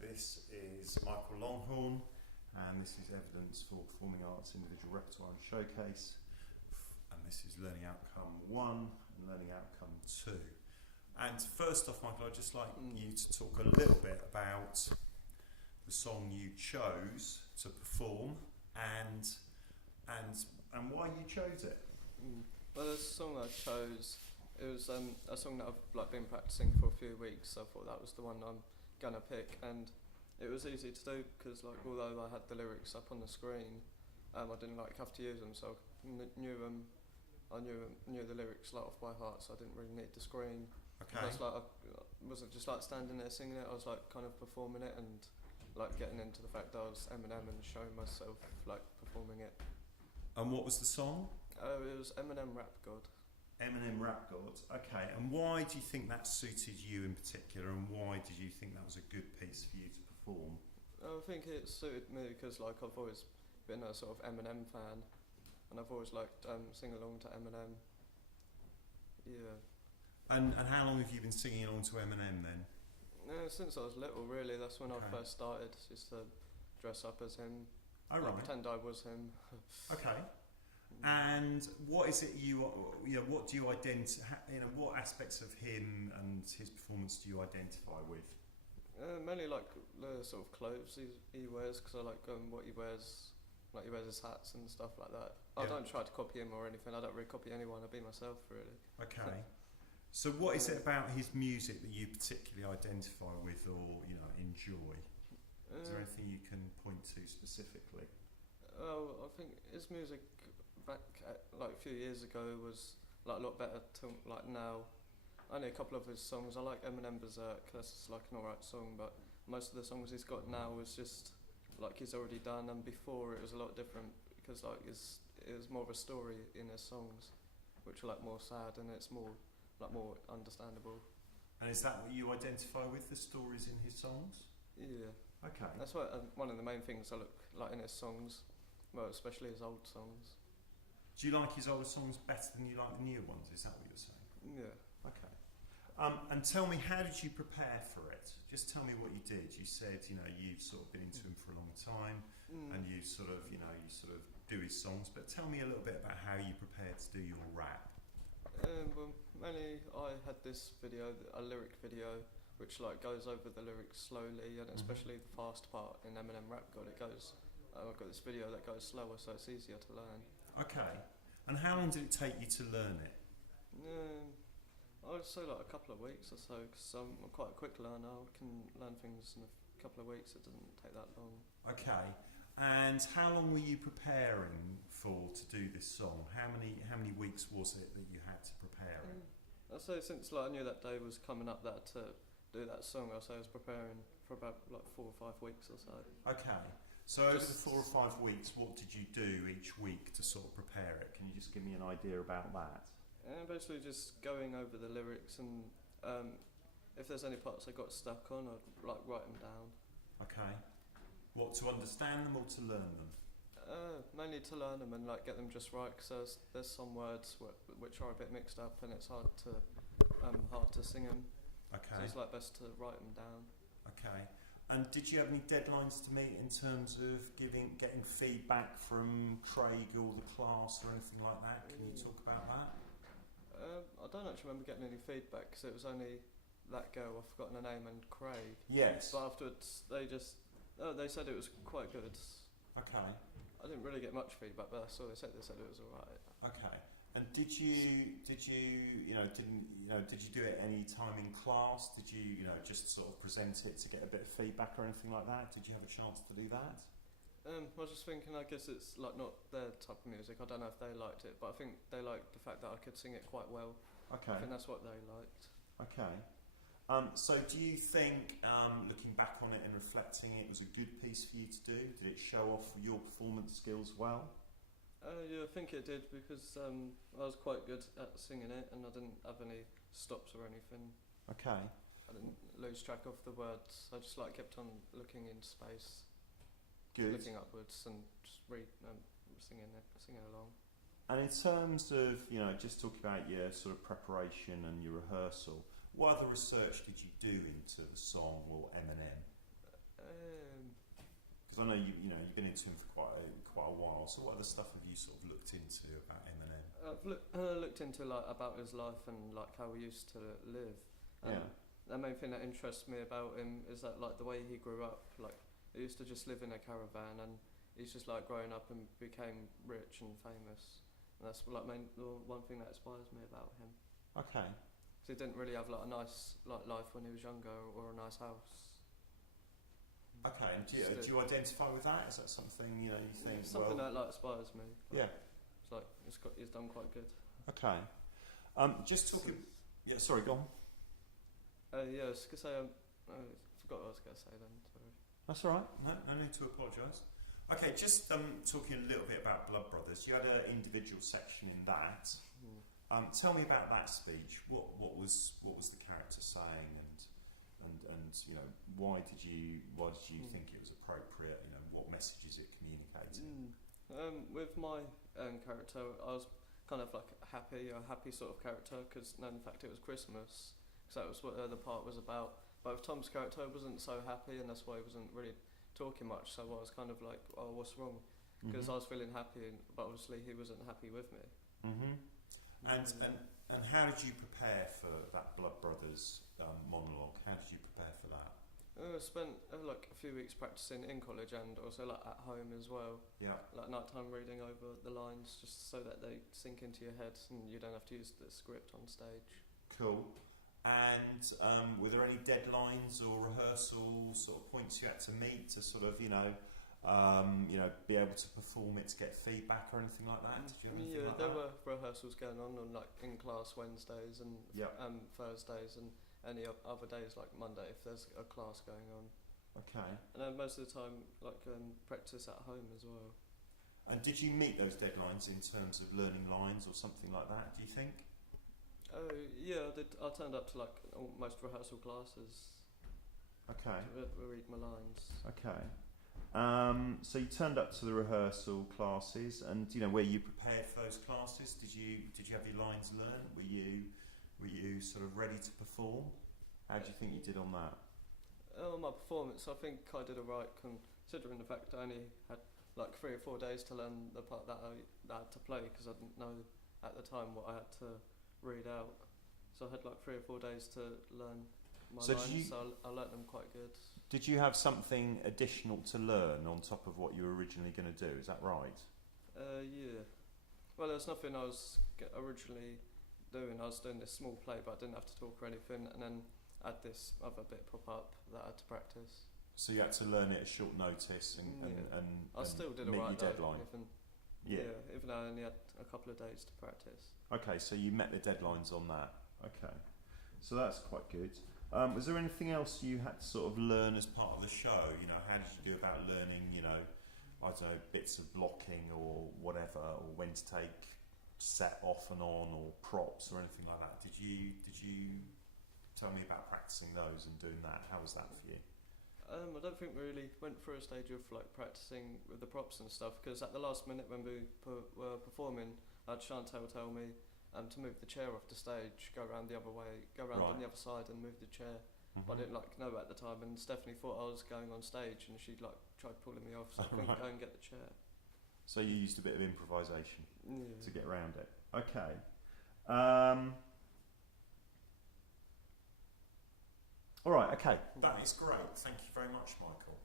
This is Michael Longhorn, and this is evidence for Performing Arts Individual Repertoire and Showcase, and this is Learning Outcome 1 and Learning Outcome 2. And first off, Michael, I'd just like you to talk a little bit about the song you chose to perform and why you chose it. Well, the song I chose, it was a song that I've been practicing for a few weeks, so I thought that was the one I'm gonna pick, and it was easy to do because although I had the lyrics up on the screen, I didn't have to use them, so I knew the lyrics off by heart, so I didn't really need the screen. Okay. I wasn't just standing there singing it, I was kind of performing it and getting into the fact that I was Eminem and showing myself performing it. And what was the song? It was Eminem Rap God. Eminem Rap God. Okay, and why do you think that suited you in particular, and why did you think that was a good piece for you to perform? I think it suited me because I've always been a sort of Eminem fan, and I've always liked singing along to Eminem. Yeah. And how long have you been singing along to Eminem then? Since I was little, really. That's when Okay. I first started, just to dress up as him. Oh, right. Pretend I was him. Okay. And what is it what do you identify, what aspects of him and his performance do you identify with? Mainly the sort of clothes he wears, because I like what he wears, he wears his hats and stuff like that. I don't try to copy him or anything, I don't really copy anyone, I be myself really. Okay. So what is it about his music that you particularly identify with or enjoy? Is there anything you can point to specifically? I think his music back a few years ago was a lot better to now. Only a couple of his songs. I like Eminem Berserk. That's just an alright song, but most of the songs he's got now is just he's already done. And before it was a lot different because it was more of a story in his songs, which are more sad and it's more more understandable. And is that what you identify with, the stories in his songs? Yeah. Okay. That's why one of the main things I look in his songs, well, especially his old songs. Do you like his older songs better than you like the newer ones? Is that what you're saying? Yeah. Okay. And tell me, how did you prepare for it? Just tell me what you did. You said, you've sort of been into him for a long time, and you sort of do his songs. But tell me a little bit about how you prepared to do your rap. Well, mainly I had this video, a lyric video, which goes over the lyrics slowly, and especially the fast part in Eminem Rap God. I've got this video that goes slower, so it's easier to learn. Okay. And how long did it take you to learn it? I'd say a couple of weeks or so, because I'm quite a quick learner. I can learn things in a couple of weeks. It doesn't take that long. Okay. And how long were you preparing to do this song? How many weeks was it that you had to prepare it? I'd say since I knew that day was coming up that to do that song, I'd say I was preparing for about 4 or 5 weeks or so. Okay. So over the 4 or 5 weeks, what did you do each week to sort of prepare it? Can you just give me an idea about that? Basically just going over the lyrics, and if there's any parts I got stuck on, I'd write them down. Okay. What, to understand them or to learn them? Mainly to learn them and get them just right, because there's some words which are a bit mixed up and it's hard to sing them. Okay. So it's best to write them down. Okay. And did you have any deadlines to meet in terms of getting feedback from Craig or the class or anything like that? Can you talk about that? I don't actually remember getting any feedback because it was only that girl, I've forgotten her name, and Craig. Yes. But afterwards they said it was quite good. Okay. I didn't really get much feedback, but that's all they said. They said it was alright. Okay. And did you do it any time in class? Did you just sort of present it to get a bit of feedback or anything like that? Did you have a chance to do that? I was just thinking, I guess it's not their type of music. I don't know if they liked it, but I think they liked the fact that I could sing it quite well. Okay. I think that's what they liked. Okay. So do you think, looking back on it and reflecting, it was a good piece for you to do? Did it show off your performance skills well? Yeah, I think it did, because I was quite good at singing it and I didn't have any stops or anything. Okay. I didn't lose track of the words. I just kept on looking in space. Good. Looking upwards and just singing along. And in terms of, just talking about your sort of preparation and your rehearsal, what other research did you do into the song or Eminem? Because I know you've been into him for quite a while. So what other stuff have you sort of looked into about Eminem? I've looked into like about his life and like how he used to live. The main thing that interests me about him is that like the way he grew up. Like he used to just live in a caravan, and he's just like growing up and became rich and famous. And that's like the one thing that inspires me about him. Okay. So he didn't really have like a nice like life when he was younger, or a nice house. Okay, and do you identify with that? Is that something you think? Something that like inspires me. Yeah. It's like he's done quite good. Okay. Just talking. Yeah. Sorry, go on. Yeah, I was gonna say. I forgot what I was gonna say then. Sorry. That's all right. No need to apologise. Okay, just talking a little bit about Blood Brothers. You had an individual section in that. Tell me about that speech. What was the character saying, and why did you think it was appropriate? What messages it communicated? With my character, I was kind of like a happy sort of character, because in fact it was Christmas, so that was what the part was about. But with Tom's character, I wasn't so happy, and that's why he wasn't really talking much. So I was kind of like, oh, what's wrong? Because I was feeling happy, but obviously he wasn't happy with me. And how did you prepare for that Blood Brothers monologue? How did you prepare for that? I spent like a few weeks practicing in college, and also like at home as well. Yeah. Like nighttime reading over the lines, just so that they sink into your head and you don't have to use the script on stage. Cool. And were there any deadlines or rehearsal sort of points you had to meet to sort of be able to perform it, to get feedback or anything like that? Did you have anything like there that? were rehearsals going on like in class Wednesdays and Thursdays, and any other days like Monday if there's a class going on. Okay. And then most of the time like practice at home as well. And did you meet those deadlines in terms of learning lines or something like that, do you think? Oh yeah, I did. I turned up to like most rehearsal classes. Okay. To read my lines. Okay. So you turned up to the rehearsal classes, and were you prepared for those classes? Did you have your lines learned? Were you sort of ready to perform? How do you think you did on that? My performance, I think I did alright, considering the fact I only had like 3 or 4 days to learn the part that I had to play, because I didn't know at the time what I had to read out. So I had like 3 or 4 days to learn my lines, so I learnt them quite good. Did you have something additional to learn on top of what you were originally going to do? Is that right? Yeah. Well, there's nothing I was originally doing. I was doing this small play, but I didn't have to talk or anything, and then I had this other bit pop up that I had to practice. So you had to learn it at short notice and I still did meet alright your deadline. Even though I only had a couple of days to practice. Okay, so you met the deadlines on that. Okay, so that's quite good. Was there anything else you had to sort of learn as part of the show? How did you do about learning, I don't know, bits of blocking or whatever, or when to take set off and on, or props or anything like that? Did you tell me about practicing those and doing that? How was that for you? I don't think we really went through a stage of like practicing with the props and stuff, because at the last minute when we were performing, I had Chantel tell me to move the chair off the stage, go around the other way, go around on the other side and move the chair. But I didn't know at the time, and Stephanie thought I was going on stage, and she tried pulling me off, so I couldn't go and get the chair. So you used a bit of improvisation to get around it. Okay. All right, okay. That is great. Thank you very much, Michael.